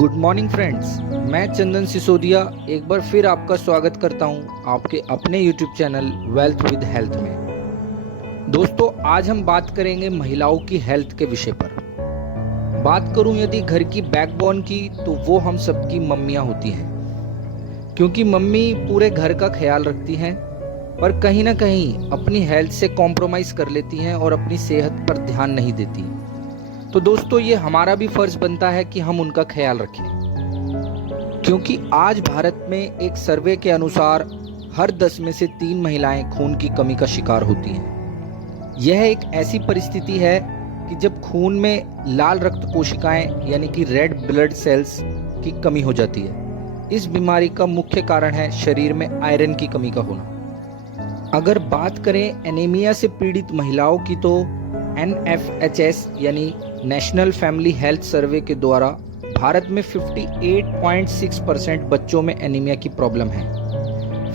Good morning friends, मैं चंदन सिसोदिया एक बार फिर आपका स्वागत करता हूं आपके अपने YouTube channel wealth with health में। दोस्तों, आज हम बात करेंगे महिलाओं की हेल्थ के विषय पर। बात करूं यदि घर की बैकबोन की, तो वो हम सबकी मम्मियां होती हैं, क्योंकि मम्मी पूरे घर का ख्याल रखती हैं, पर कहीं ना कहीं अपनी हेल्थ से कॉम्प्रोमाइज़ कर लेती हैं और अपनी सेहत पर ध्यान नहीं देती। तो दोस्तों, ये हमारा भी फर्ज बनता है कि हम उनका ख्याल रखें, क्योंकि आज भारत में एक सर्वे के अनुसार हर 10 में से 3 महिलाएं खून की कमी का शिकार होती हैं। यह एक ऐसी परिस्थिति है कि जब खून में लाल रक्त कोशिकाएं यानी कि रेड ब्लड सेल्स की कमी हो जाती है। इस बीमारी का मुख्य कारण है शरीर में आयरन की कमी का होना। अगर बात करें एनीमिया से पीड़ित महिलाओं की, तो NFHS यानी नेशनल फैमिली हेल्थ सर्वे के द्वारा भारत में 58.6% बच्चों में एनीमिया की प्रॉब्लम है।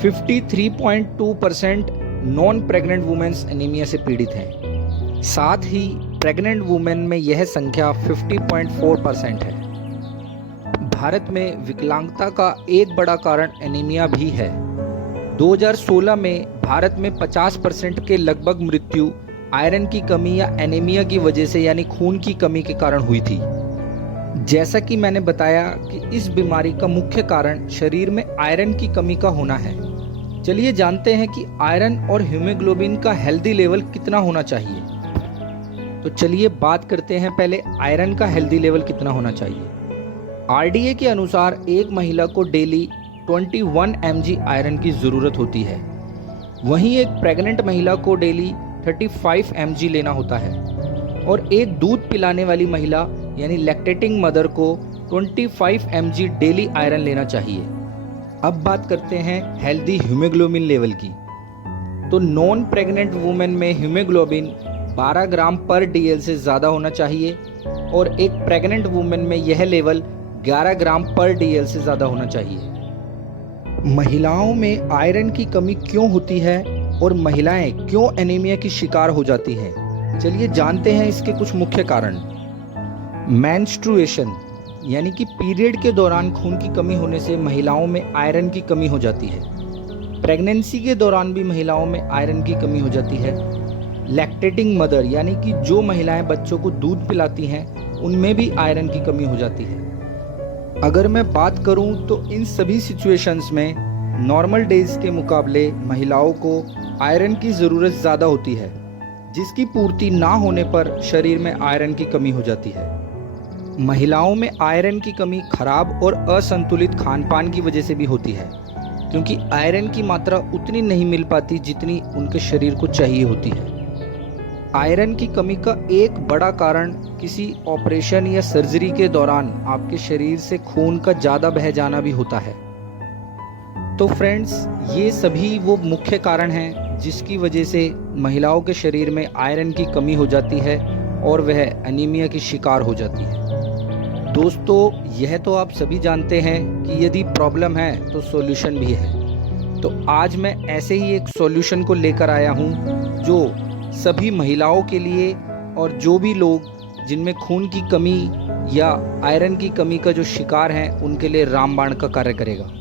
53.2% नॉन प्रेग्नेंट वुमेन्स एनीमिया से पीड़ित हैं। साथ ही प्रेग्नेंट वुमेन में यह संख्या 50.4% है। भारत में विकलांगता का एक बड़ा कारण एनीमिया भी है। 2016 में भारत में 50% के लगभग मृत्यु आयरन की कमी या एनीमिया की वजह से यानी खून की कमी के कारण हुई थी। जैसा कि मैंने बताया कि इस बीमारी का मुख्य कारण शरीर में आयरन की कमी का होना है। चलिए जानते हैं कि आयरन और हीमोग्लोबिन का हेल्दी लेवल कितना होना चाहिए। तो चलिए बात करते हैं पहले आयरन का हेल्दी लेवल कितना होना चाहिए। RDA के अनुसार एक महिला को डेली 21 mg आयरन की ज़रूरत होती है। वहीं एक प्रेग्नेंट महिला को डेली 35 mg लेना होता है और एक दूध पिलाने वाली महिला यानी लैक्टेटिंग मदर को 25 mg डेली आयरन लेना चाहिए। अब बात करते हैं हेल्दी हीमोग्लोबिन लेवल की। तो नॉन प्रेग्नेंट वुमेन में हीमोग्लोबिन 12 ग्राम पर DL से ज़्यादा होना चाहिए और एक प्रेग्नेंट वुमेन में यह लेवल 11 ग्राम पर DL से ज़्यादा होना चाहिए। महिलाओं में आयरन की कमी क्यों होती है और महिलाएं क्यों एनीमिया की शिकार हो जाती हैं? चलिए जानते हैं इसके कुछ मुख्य कारण। मेंस्ट्रुएशन यानी कि पीरियड के दौरान खून की कमी होने से महिलाओं में आयरन की कमी हो जाती है। प्रेगनेंसी के दौरान भी महिलाओं में आयरन की कमी हो जाती है। लैक्टेटिंग मदर यानी कि जो महिलाएं बच्चों को दूध पिलाती हैं, उनमें भी आयरन की कमी हो जाती है। अगर मैं बात करूं तो इन सभी सिचुएशंस में नॉर्मल डेज के मुकाबले महिलाओं को आयरन की ज़रूरत ज़्यादा होती है, जिसकी पूर्ति ना होने पर शरीर में आयरन की कमी हो जाती है। महिलाओं में आयरन की कमी खराब और असंतुलित खान-पान की वजह से भी होती है, क्योंकि आयरन की मात्रा उतनी नहीं मिल पाती जितनी उनके शरीर को चाहिए होती है। आयरन की कमी का एक बड़ा कारण किसी ऑपरेशन या सर्जरी के दौरान आपके शरीर से खून का ज़्यादा बह जाना भी होता है। तो फ्रेंड्स, ये सभी वो मुख्य कारण हैं जिसकी वजह से महिलाओं के शरीर में आयरन की कमी हो जाती है और वह एनीमिया की शिकार हो जाती है। दोस्तों, यह तो आप सभी जानते हैं कि यदि प्रॉब्लम है तो सॉल्यूशन भी है। तो आज मैं ऐसे ही एक सॉल्यूशन को लेकर आया हूँ जो सभी महिलाओं के लिए और जो भी लोग जिनमें खून की कमी या आयरन की कमी का जो शिकार हैं, उनके लिए रामबाण का कार्य करेगा।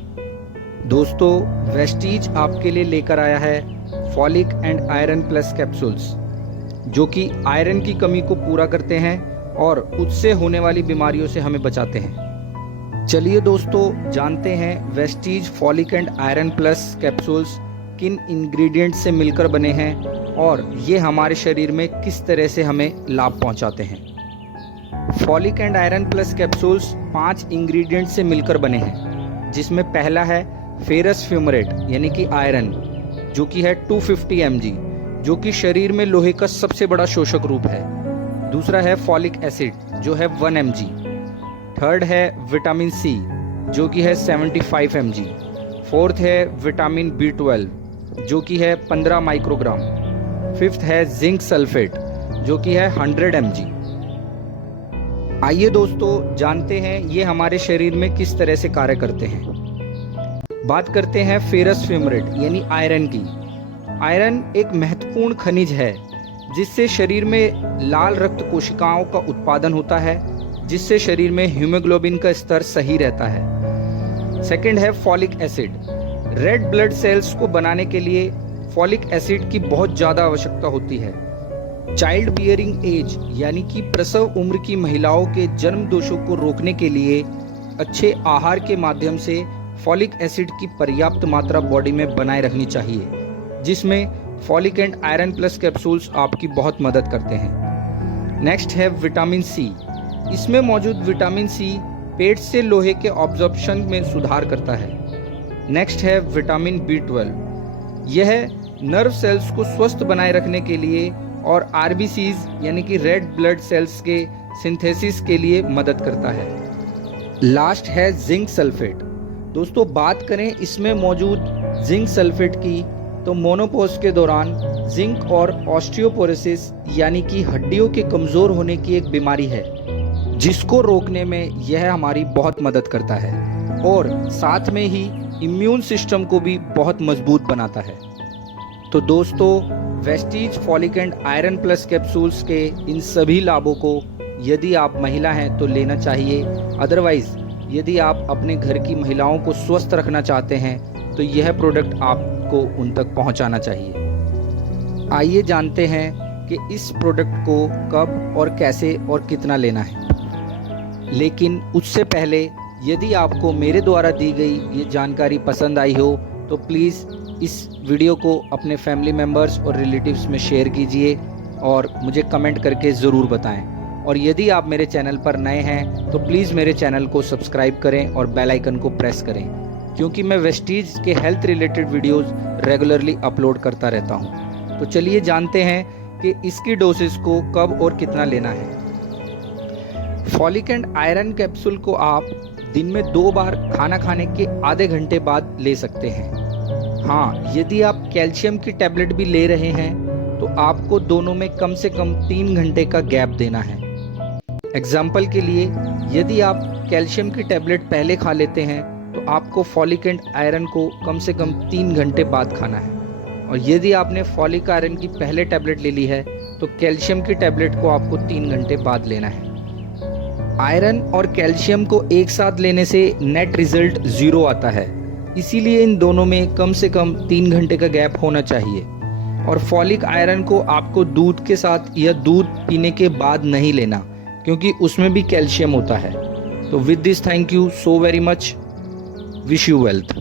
दोस्तों, वेस्टीज आपके लिए लेकर आया है folic and iron plus capsules, जो कि आयरन की कमी को पूरा करते हैं और उससे होने वाली बीमारियों से हमें बचाते हैं। चलिए दोस्तों, जानते हैं Vestige folic and iron plus capsules किन इंग्रेडिएंट्स से मिलकर बने हैं और ये हमारे शरीर में किस तरह से हमें लाभ पहुंचाते हैं। Folic and iron plus capsules 5 ingredient से मिलकर बने हैं, जिसमें पहला है फेरस फ्यूमरेट यानी कि आयरन, जो कि है 250 mg, जो कि शरीर में लोहे का सबसे बड़ा शोषक रूप है। दूसरा है फॉलिक एसिड, जो है 1 mg। थर्ड है विटामिन C, जो कि है 75 mg। फोर्थ है विटामिन B12, जो कि है 15 माइक्रोग्राम। फिफ्थ है जिंक सल्फेट, जो कि है 100 mg। आइए दोस्तों, जानते हैं ये हमारे शरीर में किस तरह से कार्य करते हैं। बात करते हैं फेरस फ्यूमरेट यानी आयरन की। आयरन एक महत्वपूर्ण खनिज है जिससे शरीर में लाल रक्त कोशिकाओं का उत्पादन होता है, जिससे शरीर में हीमोग्लोबिन का स्तर सही रहता है। सेकंड है folic acid. Red blood cells को बनाने के लिए फॉलिक एसिड की बहुत ज़्यादा आवश्यकता होती है। चाइल्ड बियरिंग एज यानी कि प्रसव उम्र की महिलाओं के जन्म दोषों को रोकने के लिए अच्छे आहार के माध्यम से फॉलिक एसिड की पर्याप्त मात्रा बॉडी में बनाए रखनी चाहिए, जिसमें folic and iron plus capsules आपकी बहुत मदद करते हैं। नेक्स्ट है विटामिन सी। इसमें मौजूद विटामिन सी पेट से लोहे के ऑब्जॉर्प्शन में सुधार करता है। नेक्स्ट है विटामिन B12। यह नर्व सेल्स को स्वस्थ बनाए रखने के लिए और आरबीसीज यानी कि रेड ब्लड सेल्स के सिंथेसिस के लिए मदद करता है। लास्ट है जिंक सल्फेट। दोस्तों बात करें इसमें मौजूद जिंक सल्फेट की, तो मोनोपोज के दौरान जिंक और ऑस्टियोपोरोसिस यानी कि हड्डियों के कमज़ोर होने की एक बीमारी है, जिसको रोकने में यह हमारी बहुत मदद करता है और साथ में ही इम्यून सिस्टम को भी बहुत मजबूत बनाता है। तो दोस्तों Vestige folic and iron plus capsules के इन सभी लाभों को यदि आप महिला हैं तो लेना चाहिए। अदरवाइज यदि आप अपने घर की महिलाओं को स्वस्थ रखना चाहते हैं तो यह प्रोडक्ट आपको उन तक पहुंचाना चाहिए। आइए जानते हैं कि इस प्रोडक्ट को कब और कैसे और कितना लेना है। लेकिन उससे पहले यदि आपको मेरे द्वारा दी गई ये जानकारी पसंद आई हो तो प्लीज़ इस वीडियो को अपने फैमिली मेम्बर्स और रिलेटिव्स में शेयर कीजिए और मुझे कमेंट करके ज़रूर बताएं। और यदि आप मेरे चैनल पर नए हैं तो प्लीज़ मेरे चैनल को सब्सक्राइब करें और बेल आइकन को प्रेस करें, क्योंकि मैं वेस्टीज के health related videos regularly upload करता रहता हूं। तो चलिए जानते हैं कि इसकी डोसेस को कब और कितना लेना है। फॉलिक एंड आयरन कैप्सूल को आप दिन में 2 बार खाना खाने के आधे घंटे बाद ले सकते हैं। हाँ, यदि आप कैल्शियम की टैबलेट भी ले रहे हैं तो आपको दोनों में कम से कम 3 घंटे का गैप देना है। एग्जाम्पल के लिए यदि आप कैल्शियम की टैबलेट पहले खा लेते हैं तो आपको फॉलिक एंड आयरन को कम से कम 3 घंटे बाद खाना है, और यदि आपने फॉलिक आयरन की पहले टैबलेट ले ली है तो कैल्शियम की टैबलेट को आपको 3 घंटे बाद लेना है। आयरन और कैल्शियम को एक साथ लेने से नेट रिजल्ट 0 आता है, इसीलिए इन दोनों में कम से कम 3 घंटे का गैप होना चाहिए। और फॉलिक आयरन को आपको दूध के साथ या दूध पीने के बाद नहीं लेना, क्योंकि उसमें भी कैल्शियम होता है। तो with this thank you so very much, wish you wealth.